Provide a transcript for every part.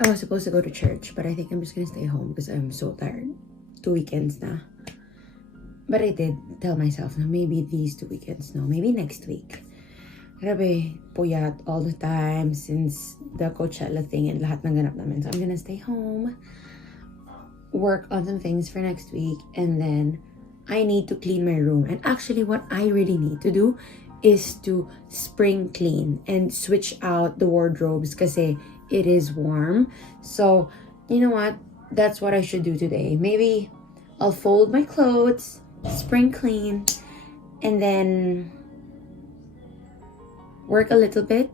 I was supposed to go to church, but I think I'm just gonna stay home because I'm so tired. 2 weekends na. But I did tell myself na maybe these 2 weekends, no, maybe next week. Grabe, puyat all the time since the Coachella thing and lahat ng ganap namin. So I'm gonna stay home, work on some things for next week, and then I need to clean my room. And actually what I really need to do is to spring clean and switch out the wardrobes kasi it is warm. So, you know what? That's what I should do today. Maybe I'll fold my clothes, spring clean, and then work a little bit,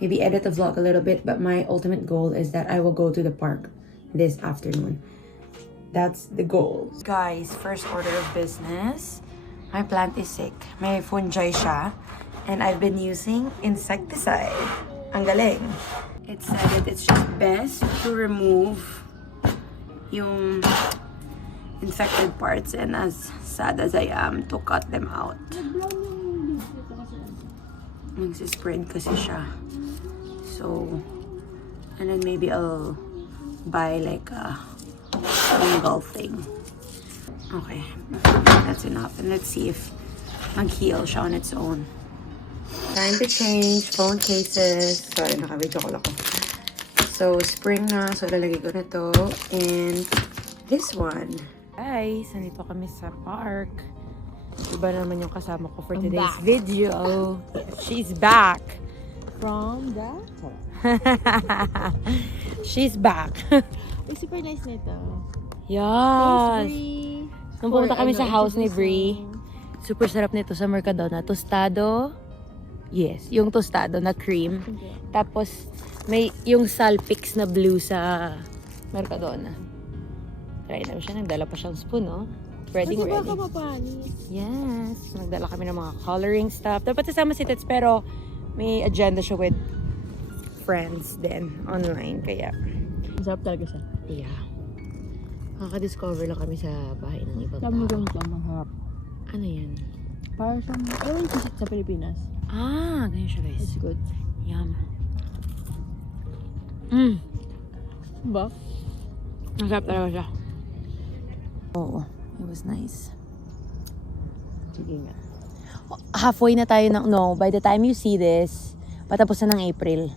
maybe edit the vlog a little bit, but my ultimate goal is that I will go to the park this afternoon. That's the goal. Guys, first order of business. My plant is sick. May fungi siya. And I've been using insecticide. Ang galing. It said that it's just best to remove yung infected parts, and as sad as I am, to cut them out. Nagsispread kasi siya. So, and then maybe I'll buy like a fungal thing. Okay, that's enough. And let's see if mag-heal siya on its own. Time to change phone cases. Sorry, naka-video call ako. So, spring na. So, lalagay ko na to. And this one. Guys, nandito kami sa park. Iba naman yung kasama ko for today's video. She's back from the she's back. It's super nice nito. Yes. Nung pumunta kami sa house ni Brie. Brie, super sarap nito sa Mercadona. Tostado. Yes, yung tostado na cream. Tapos, may yung salpix na blue sa Mercadona. Try namin siya. Nagdala pa siyang spoon, no? Ready. Baka mapanis. Yes. Nagdala kami ng mga coloring stuff. Dapat sasama si Tets, pero may agenda siya with friends din online. Kaya, Masarap talaga siya. yeah. Makaka-discover lang kami sa bahay ng ibang Tama tao. ganito, mahirap. Ano yan? Para siyang, ewan yung sa Pilipinas. Ah, ganyan siya, guys. It's good. Yum. Ba? Masarap talaga siya. Oo. It was nice. Sige nga. Halfway na tayo ng, no, by the time you see this, patapos na ng April.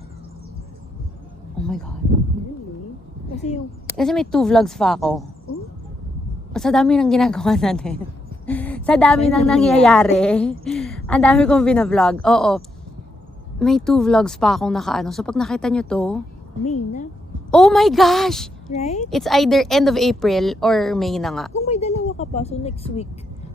Oh my God. Really? Kasi may 2 vlogs pa ako. Oh? Sa dami ng ginagawa natin. Sa dami ng nangyayari. Ang dami kong bina-vlog. Oo. May 2 vlogs pa akong nakaano. So pag nakita nyo to, May na. oh my gosh! Right? It's either end of April or May na nga. Kung may dalawa ka pa, so next week.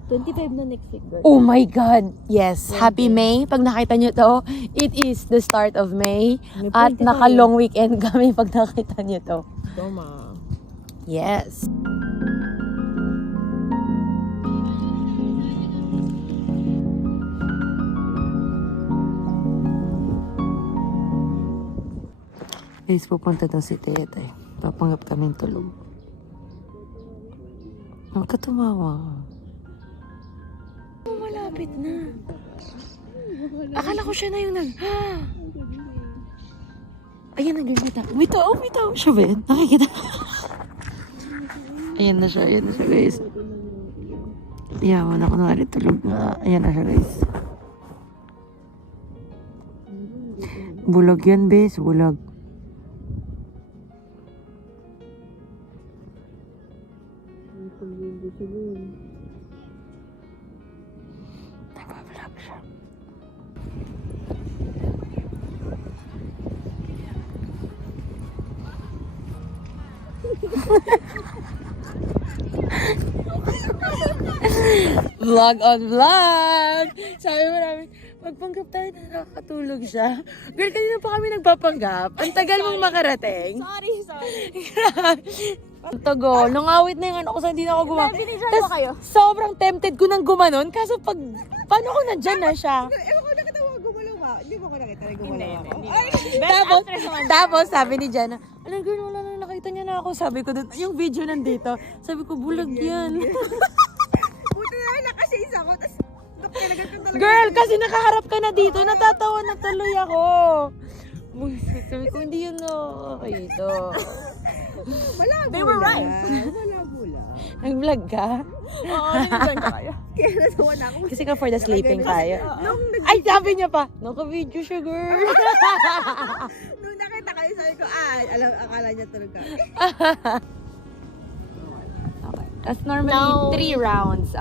25 na next week, girl. Oh my God! Yes, Happy May. Pag nakita nyo to, it is the start of May. May At point tayo. naka-long weekend kami pag nakita nyo to. Toma. Yes. Guys, pupunta daw si Tete. Papanggap kami tulog. Huwag ka tumawa. Oh, malapit na. Akala ko siya na yung Ayan, nagbibita. Bitaw. Siya ba yun? Nakikita. Ayan na siya, guys. Yaman ako na rin tulog na. Ayan na siya, guys. Bulag yan, bes. Bulag. Nagbablog siya. Vlog on vlog! Sabi mo namin, magpanggap tayo na nakakatulog siya. Girl, kanina pa kami nagpapanggap. Ang tagal mong makarating. Sorry. Ang tagal. Nangawit na yung ano ko sa hindi na ako gumawa. Binigyan Tas mo kayo? sobrang tempted ko nang gumanon. Kaso pag, paano ko nandyan na siya? Ewan ko nakita mo gumalaw ba? Hindi mo ko nakita na gumalaw ako. Tapos sabi ni Jana, alam girl, wala na nakita niya na ako. Sabi ko doon, yung video nandito. Sabi ko, bulag yan. Buti na lang nakashaze ako. Tapos talaga. Girl, kasi nakaharap ka na dito. Natatawa na tuloy ako. Sabi ko, hindi yun nakakita. Malabo They were right. Malabo lang. Nag-vlog ka? Oo, nandun ka kaya. Kaya natawa na ako. Kasi ka for the sleeping tayo. Nung, Ay, sabi niya pa, naka-video siya, girl. nung nakita kayo, sabi ko, akala niya tulog ka. Okay. Tapos normally, Now- 3 rounds.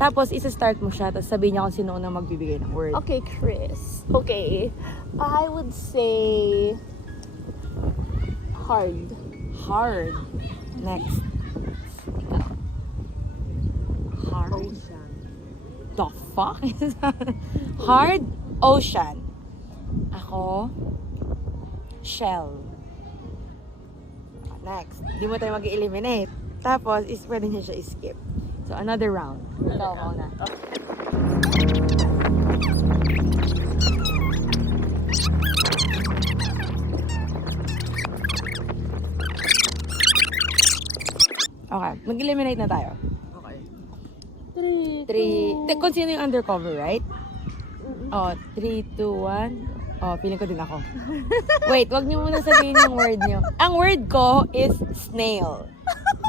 Tapos, isa-start mo siya. Tapos sabihin niya kung sino unang magbibigay ng word. Okay, Chris. Okay. I would say hard. Hard. Next. Hard. The fuck is that? Hard. Ocean. Ako. Shell. Next. Di mo tayo mag-eliminate. Tapos, pwede niya siya skip. So, another round. Ikaw muna. Okay, mag-eliminate na tayo. Okay. 3, kung sino yung undercover, right? Oh, 3, 2, 1. Oh, feeling ko din ako. Wait, wag niyo muna sabihin yung word niyo. Ang word ko is snail.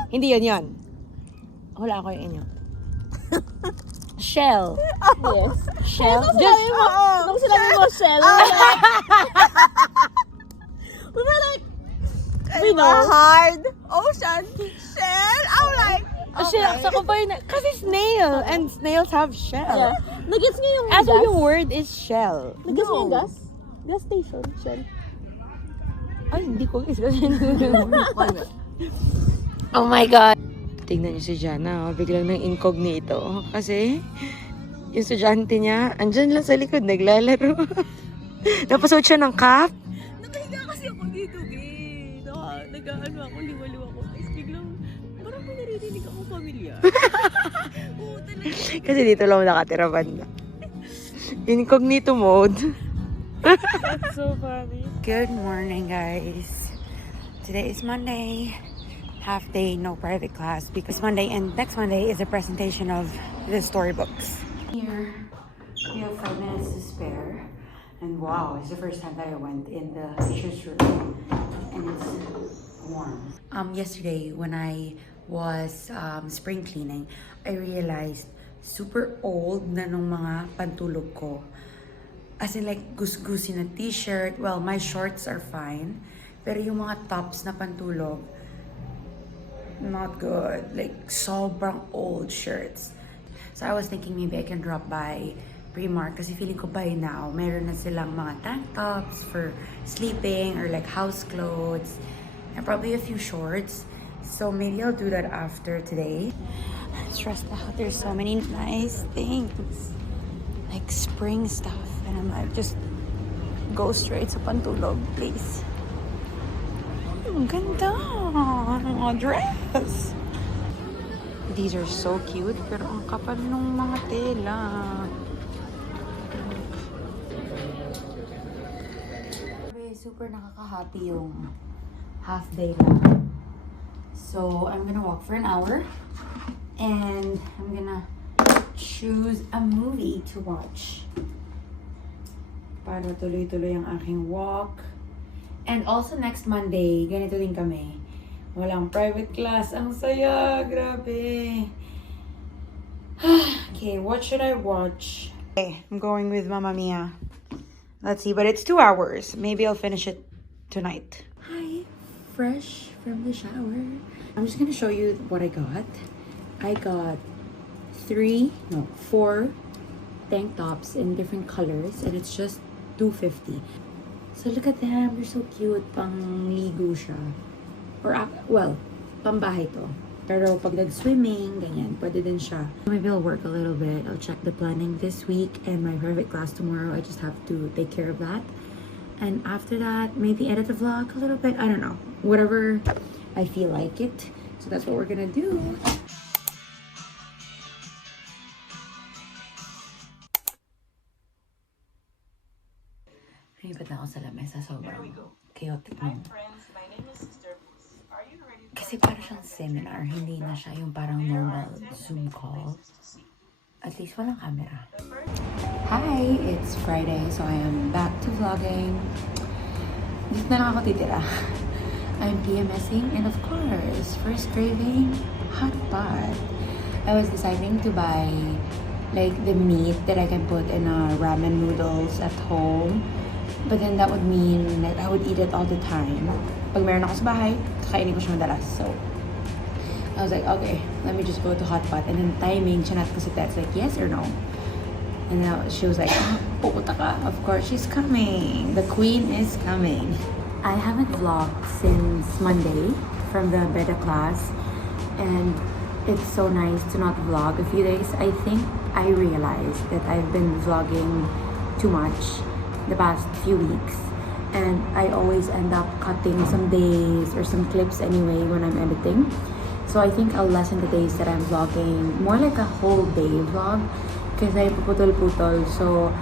Hindi yun. Wala ako yung inyo. Shell. Yes. Shell. Nung sinabi mo, Shell, we were like, we know. Hard, ocean, shell. I'm like, Shell. Sa ko pa yun. Kasi snail. And snails have shell. Yeah. Nag-gets niyo yung Aso gas? yung word is shell. Nag-gets niyo yung gas? Gas station, Shell. Ay, hindi ko guess kasi oh my God. Tingnan niyo si Jana, biglang nang incognito. Kasi, yung estudyante niya, andyan lang sa likod, naglalaro. Napasuot siya ng cap. nakahiga kasi ako dito, gay. Nag-ano ako, liwaliw ako. Tapos biglang, parang may naririnig ako pamilya. Oo, talaga. Kasi dito lang nakatira banda. Incognito mode. That's so funny. Good morning, guys. Today is Monday. Half day, no private class because Monday and next Monday is a presentation of the storybooks. Here, we have 5 minutes to spare. And wow, it's the first time that I went in the teacher's room. And it's warm. Yesterday, when I was spring cleaning, I realized super old na nung mga pantulog ko. As in like gus-gusi na t-shirt. Well, my shorts are fine. Pero yung mga tops na pantulog, not good. Like, sobrang old shirts. So, I was thinking maybe I can drop by Primark kasi feeling ko by now, meron na silang mga tank tops for sleeping or like house clothes and probably a few shorts. So, maybe I'll do that after today. I'm stressed out. There's so many nice things. Like spring stuff. And I'm like, just go straight sa pantulog, please. Ang ganda! Ang dress! These are so cute, pero ang kapal ng mga tela. Super nakaka-happy yung half day lang. So, I'm gonna walk for an hour. And I'm gonna choose a movie to watch. Para tuloy-tuloy ang aking walk. And also next Monday, ganito din kami. Walang private class. Ang saya. Grabe. Okay, what should I watch? Okay, I'm going with Mamma Mia. Let's see, but it's 2 hours. Maybe I'll finish it tonight. Hi, fresh from the shower. I'm just gonna show you what I got. I got 4 tank tops in different colors, and it's just $2.50. So look at them, they're so cute. Pang-ligo siya. Or, well, pambahay to. Pero pag nag-swimming, ganyan, pwede din siya. Maybe I'll work a little bit. I'll check the planning this week and my private class tomorrow. I just have to take care of that. And after that, maybe edit the vlog a little bit. I don't know. Whatever I feel like it. So that's what we're gonna do. Lipat na ako sa lamesa. Sobrang chaotic mo. Kasi para siyang seminar. Hindi na siya yung parang normal Zoom call. At least walang camera. Hi! It's Friday, so I am back to vlogging. dito na lang ako titira. I'm PMSing, and of course, first craving, hot pot. I was deciding to buy like the meat that I can put in ramen noodles at home. But then that would mean that I would eat it all the time. Pag meron ako sa bahay, kakainin ko siya madalas. So, I was like, okay, let me just go to hot pot. And then timing, chinat ko si Tets, like, yes or no? And now she was like, pupunta ka. Of course, she's coming. The queen is coming. I haven't vlogged since Monday from the beta class. And it's so nice to not vlog a few days. I think I realized that I've been vlogging too much the past few weeks. And I always end up cutting some days or some clips anyway when I'm editing. So I think I'll lessen the days that I'm vlogging, more like a whole day vlog. Because I puputol-putol. So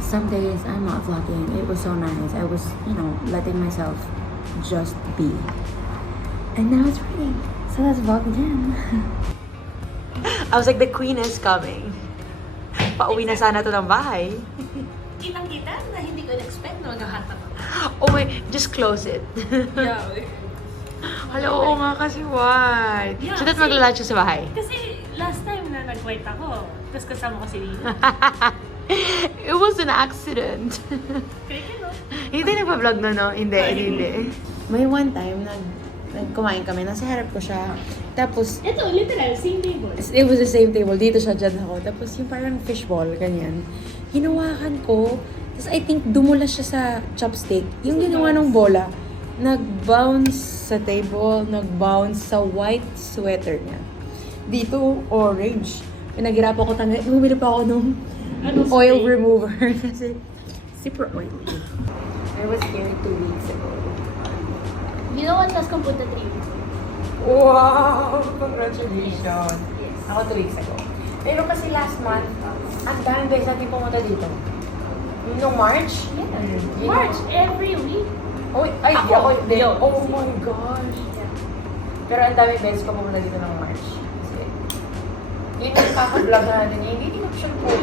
some days I'm not vlogging. It was so nice. I was, letting myself just be. And now it's ready. So let's vlog again. I was like, the queen is coming. Pauwi na sana to ng bahay. Kitang-kita na hindi ko expect na mag-hata pa. Oh wait, just close it. Yeah. Hello, oo nga kasi white. Yeah, So that maglalunch sa bahay? Kasi last time na nag-white ako, tapos kasama ko si Lina. It was an accident. Kaya no? Hindi nagpa-vlog na, no? Hindi. May one time, nagkumain kami, nasa harap ko siya. Tapos, Ito, literal, same table. it was the same table. Dito siya, dyan ako. Tapos yung parang fishball, ganyan. Hinawakan ko. Tapos I think dumula siya sa chopstick. Yung ginawa ng bola, nag-bounce sa table, nag-bounce sa white sweater niya. Dito, orange. Pinaghirapan ko tanggal. Bumili pa ako nung oil remover. Kasi super oily. I was here 2 weeks ago. You know what? Let's computer 3 weeks. Wow! Congratulations! Yes. Ako 2 weeks ago. Pero kasi last month, ang daming beses natin pumunta dito. Nung March? Yeah. March, every week. Oh, ay, Ako, hindi. yo. Oh my gosh! Pero ang daming beses ko pumunta dito ng March. Kasi, yun yung kaka-vlog na natin. Hindi ko siya po.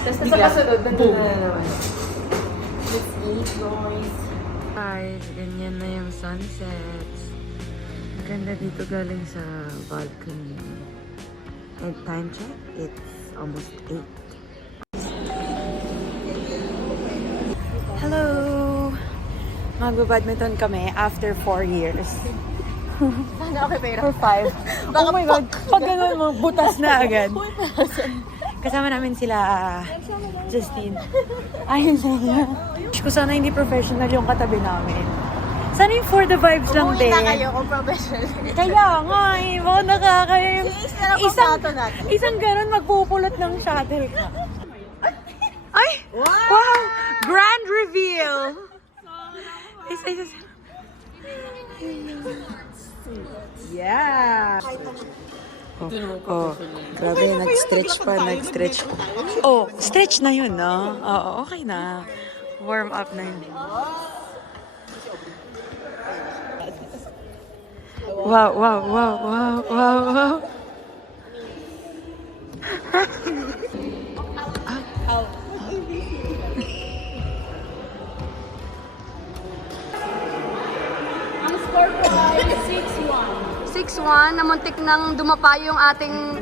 Tapos sa kasunod, nandun na naman. Let's eat, guys. Guys, ganyan na yung sunsets. Ganda dito galing sa balcony. And time check, it's almost 8. Hello! Magba-badminton kami after 4 years. Or 5. Oh my God! Pag ganun mo, butas na agad. Kasama namin sila, Justine. Ayun sila. Kung sana hindi professional yung katabi namin. Sana yung for the vibes lang din. Umuwi na kayo kung professional. Kaya nga eh, baka nakakaya yung isang ganun magpupulot ng shuttle ka. Ay! Wow! Grand reveal! Isa. Yeah! Oh, grabe, nag-stretch pa. Oh, stretch na yun, no? Oo, okay na. Warm up na yun. Wow. Ang score po ay 6-1. 6-1. Namuntik nang dumapa yung ating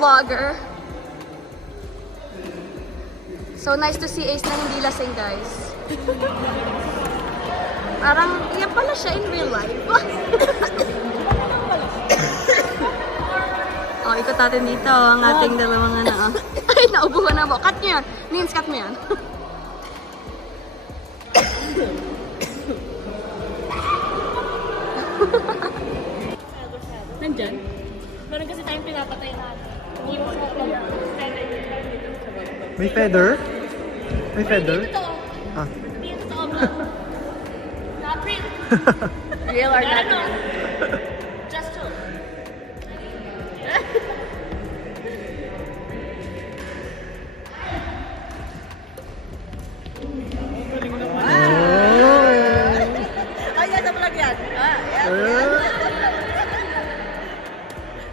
vlogger. So nice to see Ace na hindi lasing, guys. Parang, yan pala siya in real life. Oh, ikot natin dito ang ating dalawang ano. Ay, naubuhan na ako. Cut nyo yan. Nins, cut mo yan. Nandyan? Meron kasi tayong pinapatay na May feather? May feather? Hindi totoo. Ah. Hindi totoo, vlog. Not real. Real or not Ano? real? Just joke. Ayan na vlog yan.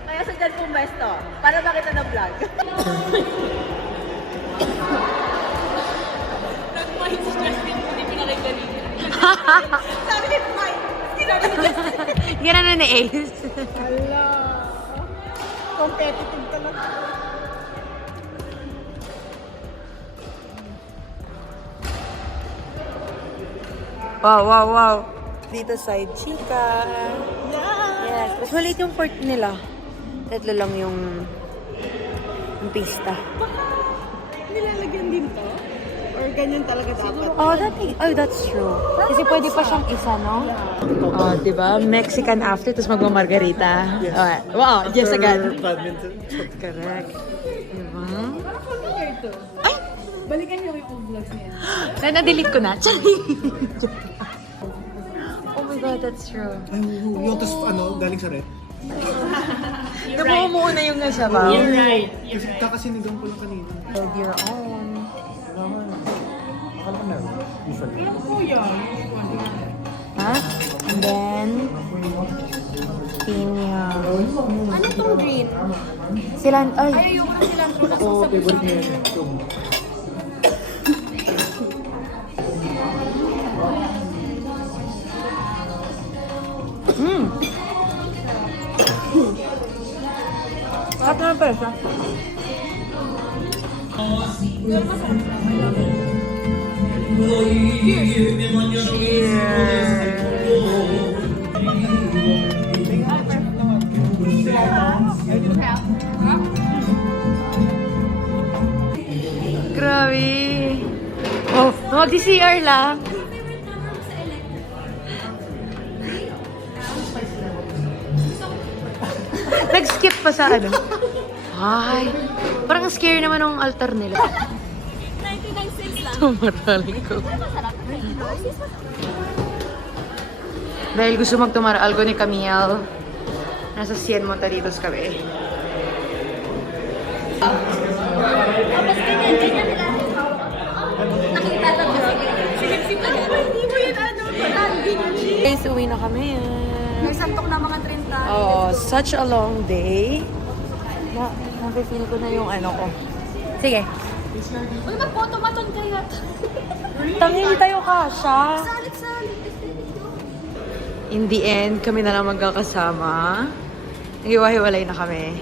Kaya sa dyan pumesto. Para makita na vlog. Nag-mind si Justin, hindi pinakay kanina. Ganun ni Ace. Hala. Competitive talaga. Wow. Dito side chika. Yes. Mas maliit yung court nila. Tatlo lang yung pista. Nilalagyan din to? Or ganyan talaga dapat? That's true. Kasi pwede pa siyang isa, no? Oh, di ba? Mexican after, tapos magmamargarita. Yes. Oh, wow, yes agad. Badminton. Correct. Diba? Parang familiar to. Balikan niyo yung old vlogs niya. Na-delete ko na. Oh my God, that's true. Yung tas galing sa red. Namumuo na yung nasabaw. You're right. Kasi kakasinigang ko lang kanina. Build your own. Akala ko meron. Usually. Ha? And then, pinya. Ano tong green? Ay, Ayoko na cilantro na Oo, favorite niya yun. Yung sarap naman pala siya. Grabe. Oh, mag-CR lang. Nag-skip pa sa ano. Ay, parang scary naman ng altar nila. 99 cents lang. Tumaraling ko. Dahil gusto magtumaral ko ni Camille, nasa 100 Montalitos kami. Tapos ganyan nila. Nakita na ba? Silip-sip na yan. Hindi mo yun Guys, uwi na kami. May santok na mga 30. Oh, such a long day. Nafe-feel ko na yung ano ko. Sige. Uy, mag-photomaton kaya. Tangin tayo kasha. Salit-salit. In the end, kami na lang magkakasama. Naghiwa-hiwalay na kami.